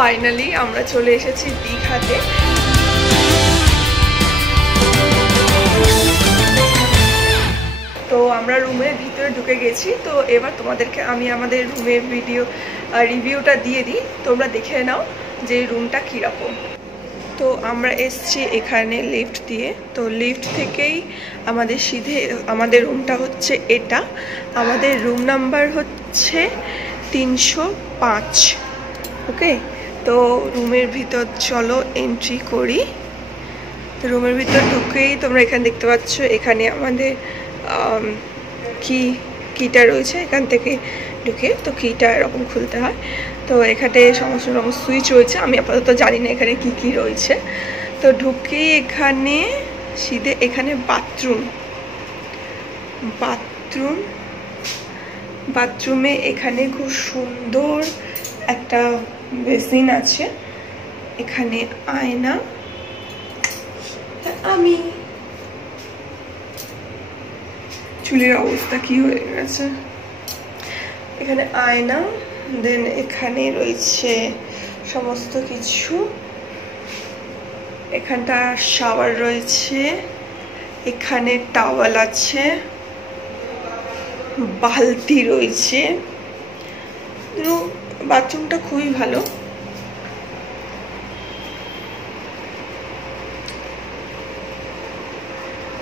Finally আমরা চলে এসেছি দীঘাতে। তো আমরা রুমের ভিতরে ঢুকে গেছি। তো এবার তোমাদেরকে আমি আমাদের রুমের রিভিউটা দিয়ে দিই, তোমরা দেখে নাও যে রুমটা কীরকম। তো আমরা এসছি এখানে লিফট দিয়ে। তো লিফট থেকেই আমাদের রুমটা হচ্ছে এটা। আমাদের রুম নাম্বার হচ্ছে 305। ওকে, তো রুমের ভিতর চলো এন্ট্রি করি। তো রুমের ভিতর ঢুকেই তোমরা এখানে দেখতে পাচ্ছ, এখানে আমাদের কিটা রয়েছে। এখান থেকে ঢুকে তো কিটা এরকম খুলতে হয়। তো এখানে সমস্ত রকম সুইচ রয়েছে, আমি আপাতত জানি না এখানে কি রয়েছে। তো ঢুকেই এখানে সিধে এখানে বাথরুমে এখানে খুব সুন্দর একটা বেসিন আছে, এখানে আয়না। আমি চুলের অবস্থা কি হয়ে গেছে, এখানে আয়না, দেন এখানে রয়েছে সমস্ত কিছু। এখানটা শাওয়ার রয়েছে, এখানে টাওয়াল আছে, বালতি রয়েছে। বাথরুমটা খুবই ভালো।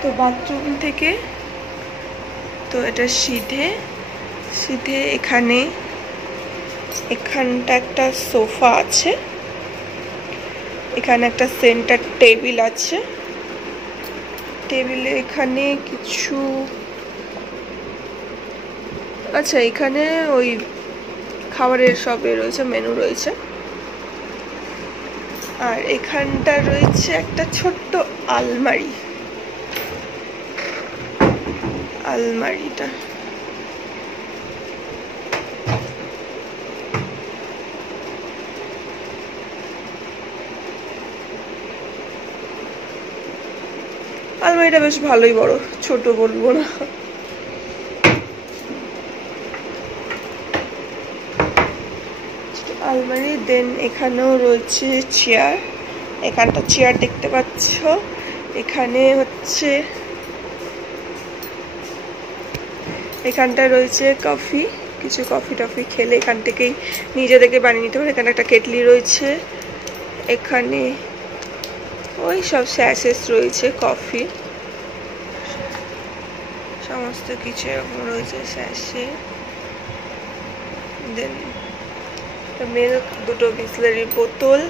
তো বাথরুম থেকে তো এটা সিধে এখানটা একটা সোফা আছে, এখানে একটা সেন্টার টেবিল আছে। টেবিলে এখানে কিছু আচ্ছা, এখানে ওই খাবারের সবে রয়েছে, মেনু রয়েছে। আর এখানটা রয়েছে একটা ছোট্ট আলমারিটা। আলমারিটা বেশ ভালোই বড়, ছোট বলবো না। আলমারি, দেন এখানেও রয়েছে চেয়ার। এখানটা চেয়ার দেখতে পাচ্ছ। এখানে হচ্ছে এখানটা রয়েছে কিছু কফি টফি খেলে এখান থেকেই নিজেদেরকে বানিয়ে নিতে পারে। এখানে একটা কেটলি রয়েছে, এখানে ওই সব স্যাশেস রয়েছে, কফি সমস্ত কিছু এরকম রয়েছে স্যাশে। দেন মিল্ক, দুটো বিসলারির বোতল,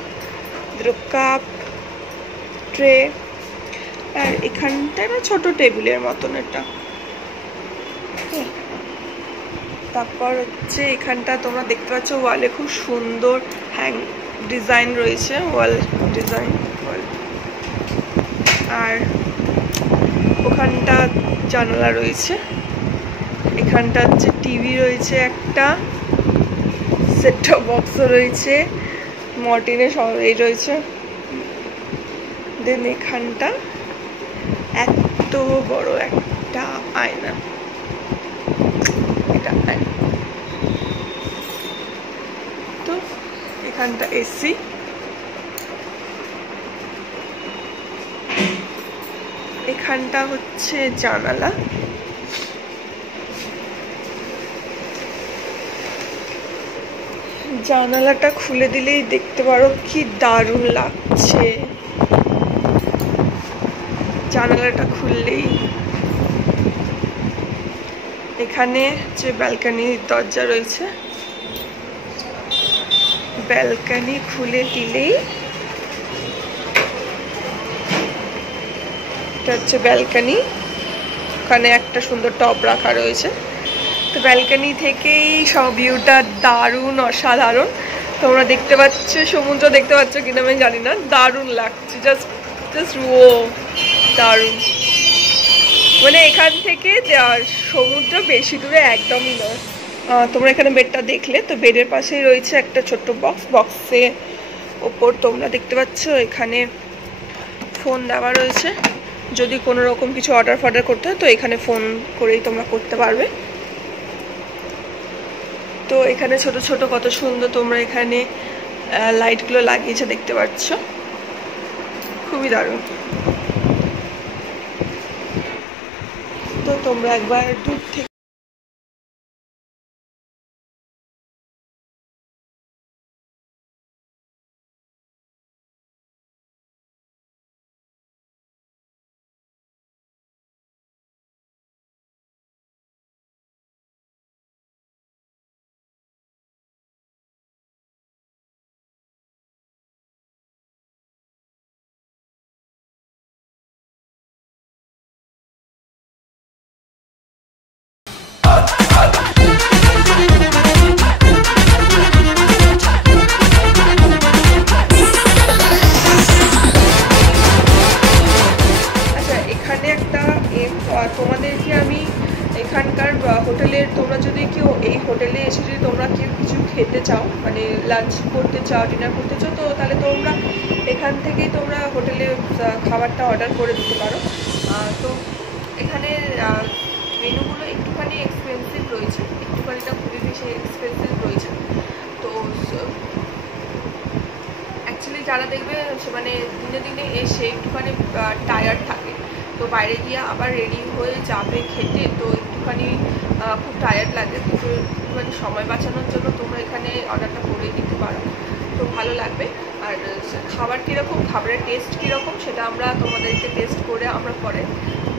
দুটো কাপ, ট্রে। আর এখানটা একটা ছোট টেবিলের মতন এটা। তারপর হচ্ছে এখানটা তোমরা দেখতে পাচ্ছ ওয়ালে খুব সুন্দর ডিজাইন রয়েছে, ওয়াল ডিজাইন। আর ওখানটা জানালা রয়েছে। এখানটা হচ্ছে টিভি রয়েছে, একটা সেট টপ বক্সও রয়েছে, মর্টিনের এই রয়েছে। দেন এখানটা এত বড় একটা আয়না, এটা আয়না। তো এখানটা এসি, এখানটা হচ্ছে জানালা। জানালাটা খুলে দিলেই দেখতে পারো কি দারুণ লাগছে। জানালাটা খুললেই এখানে যে ব্যালকনির দরজা রয়েছে, ব্যালকনি খুলে দিলেই এটা হচ্ছে ব্যালকনি। ওখানে একটা সুন্দর টব রাখা রয়েছে। তো ব্যালকনি থেকেই সব ভিউটা দারুণ, অসাধারণ। তোমরা দেখতে পাচ্ছ, সমুদ্র দেখতে পাচ্ছ কিনা আমি জানি না, দারুণ লাগছে। জাস্ট ও দারুণ। মানে এখান থেকে সমুদ্র বেশি দূরে একদমই নয়। তোমরা এখানে বেডটা দেখলে, তো বেডের পাশেই রয়েছে একটা ছোট্ট বক্সের ওপর তোমরা দেখতে পাচ্ছ এখানে ফোন দেওয়া রয়েছে। যদি কোনো রকম কিছু অর্ডার করতে হয় তো এখানে ফোন করেই তোমরা করতে পারবে। তো এখানে ছোট ছোট কত সুন্দর তোমরা এখানে লাইটগুলো লাগিয়েছে, দেখতে পাচ্ছ, খুবই দারুণ। তো তোমরা একবার দূর থেকে তোমাদেরকে আমি এখানকার হোটেলের, তোমরা যদি কেউ এই হোটেলে এসে যদি তোমরা কেউ কিছু খেতে চাও, মানে লাঞ্চ করতে চাও, ডিনার করতে চাও, তো তাহলে তোমরা এখান থেকেই তোমরা হোটেলে খাবারটা অর্ডার করে দিতে পারো। তো এখানে মেনুগুলো একটুখানি এক্সপেন্সিভ রয়েছে, একটুখানিটা খুবই বেশি এক্সপেন্সিভ রয়েছে। তো অ্যাকচুয়ালি যারা দেখবে মানে দিনে দিনে এসে একটুখানি টায়ার্ড থাকে, তো বাইরে গিয়ে আবার রেডি হয়ে যাবে খেতে, তো একটুখানি খুব টায়ার্ড লাগে। তো একটুখানি সময় বাঁচানোর জন্য তোমরা এখানে অর্ডারটা করে দিতে পারো, তো ভালো লাগবে। আর খাবার কীরকম, খাবারের টেস্ট কীরকম সেটা আমরা তোমাদেরকে টেস্ট করে আমরা পরে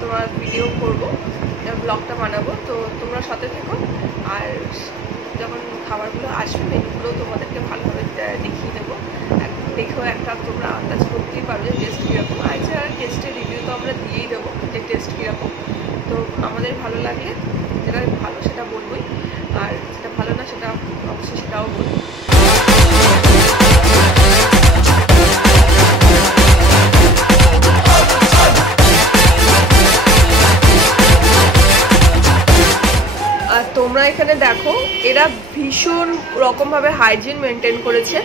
তোমার ভিডিও করব, ব্লগটা বানাবো, তো তোমরা সাথে থেকো। আর যখন খাবারগুলো আসবে মেনুগুলো তোমাদেরকে ভালোভাবে দেখিয়ে দেবো, দেখেও একটা তোমরা আন্দাজ করতেই পারবে যে টেস্ট কীরকম। আচ্ছা, টেস্টের রিভিউ তো আমরা দিয়েই দেবো যে টেস্ট কীরকম। তো আমাদের ভালো লাগলে যেটা ভালো সেটা বলবোই, আর যেটা ভালো না সেটা অবশ্যই সেটাও বলবো। আর তোমরা এখানে দেখো, এরা ভীষণ রকমভাবে হাইজিন মেনটেন করেছে,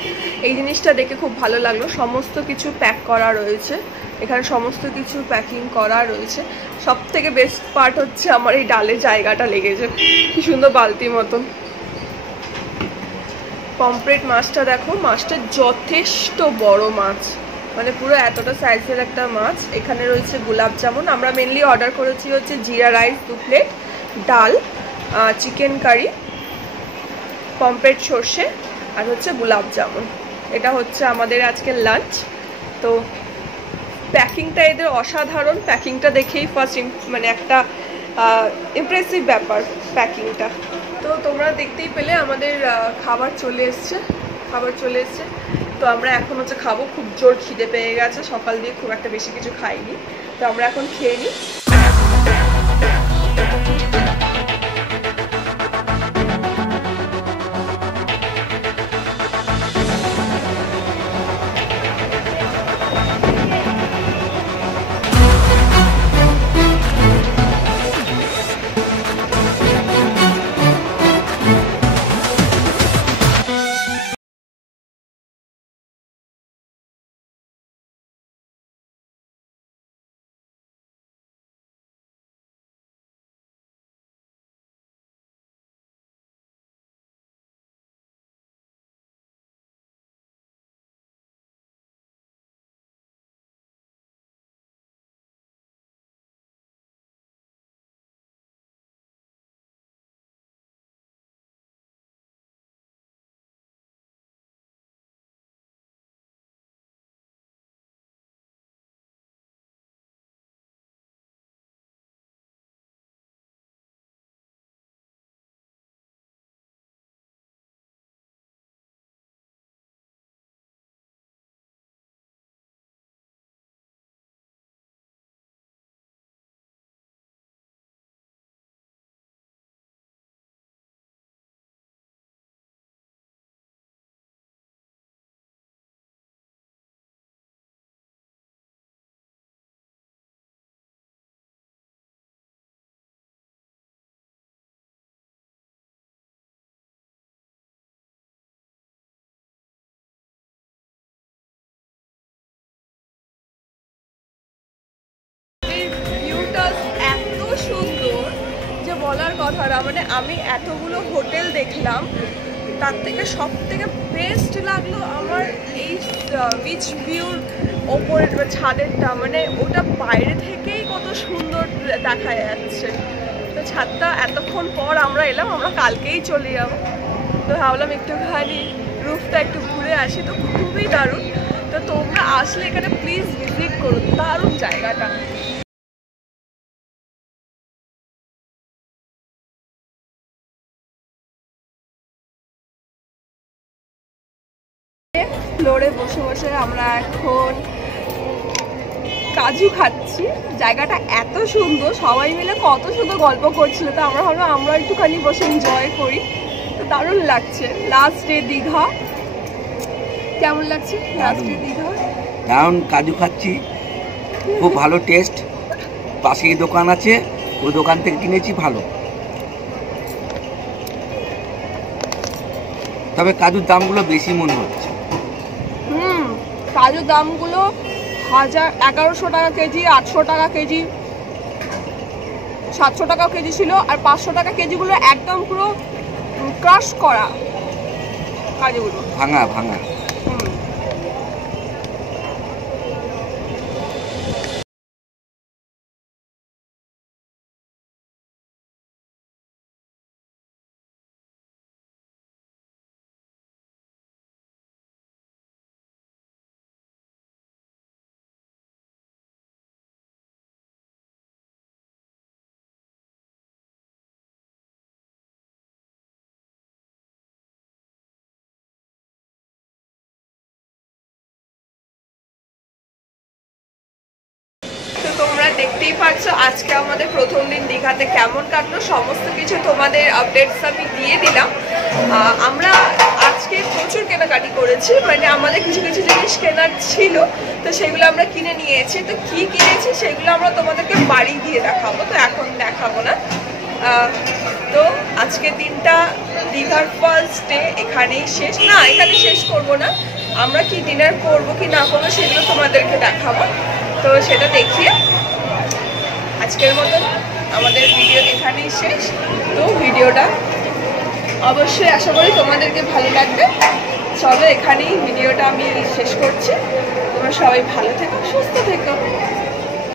এই জিনিসটা দেখে খুব ভালো লাগলো। সমস্ত কিছু প্যাক করা রয়েছে এখানে, সমস্ত কিছু প্যাকিং করা রয়েছে। সব থেকে বেস্ট পার্ট হচ্ছে আমার এই ডালের জায়গাটা লেগেছে, কি সুন্দর বালতির মতন। পমফ্রেট মাছটা দেখো, মাছটা যথেষ্ট বড় মাছ, মানে পুরো এতটা সাইজের একটা মাছ। এখানে রয়েছে গোলাপ জামুন, আমরা মেনলি অর্ডার করেছি হচ্ছে জিরা রাইস 2 প্লেট, ডাল, চিকেন কারি, পমফ্রেট সর্ষে, আর হচ্ছে গোলাপ জামুন। এটা হচ্ছে আমাদের আজকের লাঞ্চ। তো প্যাকিংটা এদের অসাধারণ, প্যাকিংটা দেখেই ফার্স্ট মানে একটা ইমপ্রেসিভ ব্যাপার প্যাকিংটা। তো তোমরা দেখতেই পেলে আমাদের খাবার চলে এসছে, তো আমরা এখন হচ্ছে খাবো। খুব জোর খিদে পেয়ে গেছে, সকাল দিয়ে খুব একটা বেশি কিছু খাইনি, তো আমরা এখন খেয়ে নিই। বলার কথা না, মানে আমি এতগুলো হোটেল দেখলাম, তার থেকে সব থেকে বেস্ট লাগলো আমার এই বিচ ভিউর ওপরের ছাদেরটা, মানে ওটা বাইরে থেকেই কত সুন্দর দেখা যাচ্ছে। তো ছাদটা এতক্ষণ পর আমরা এলাম, আমরা কালকেই চলে যাবো, তো ভাবলাম একটুখানি রুফটা একটু ঘুরে আসি। তো খুবই দারুণ, তো তোমরা আসলে এখানে প্লিজ ভিজিট করো, দারুণ জায়গাটা। ফ্লোরে বসে বসে আমরা এখন কাজু খাচ্ছি। জায়গাটা এত সুন্দর, সবাই মিলে কত সুন্দর গল্প করছিল, তো আমরা ভাবলাম আমরা একটুখানি বসে এনজয় করি। তো দারুণ লাগছে। লাস্ট ডে দীঘা, কেমন লাগছে লাস্ট ডে দীঘা? দারুণ, কাজু খাচ্ছি, খুব ভালো টেস্ট। পাশেই দোকান আছে, ওই দোকান থেকে কিনেছি, ভালো। তবে কাজুর দামগুলো বেশি মনে হচ্ছে। কাজুর দামগুলো 1100 টাকা কেজি, 800 টাকা কেজি, 700 টাকা কেজি ছিল, আর 500 টাকা কেজিগুলো একদম পুরো ক্রাশ করা কাজুগুলো, ভাঙা ভাঙা। তোমরা দেখতেই পাচ্ছ আজকে আমাদের প্রথম দিন দীঘাতে কেমন কাটলো, সমস্ত কিছু তোমাদের আপডেটস আমি দিয়ে দিলাম। আমরা আজকে প্রচুর কেনাকাটি করেছি, মানে আমাদের কিছু কিছু জিনিস কেনার ছিল, তো সেগুলো আমরা কিনে নিয়েছি। তো কি কিনেছি সেগুলো আমরা তোমাদেরকে বাড়ি গিয়ে দেখাবো, তো এখন দেখাবো না। তো আজকের দিনটা দীঘার ফার্স্ট ডে এখানেই শেষ, না এখানে শেষ করবো না, আমরা কি ডিনার করবো কি না করবো সেগুলো তোমাদেরকে দেখাবো। তো সেটা দেখিয়ে আজকের মতন আমাদের ভিডিও এখানেই শেষ। তো ভিডিওটা অবশ্যই আশা করি তোমাদেরকে ভালো লাগবে। চলো এখানেই ভিডিওটা আমি শেষ করছি। তোমরা সবাই ভালো থেকো, সুস্থ থেকো।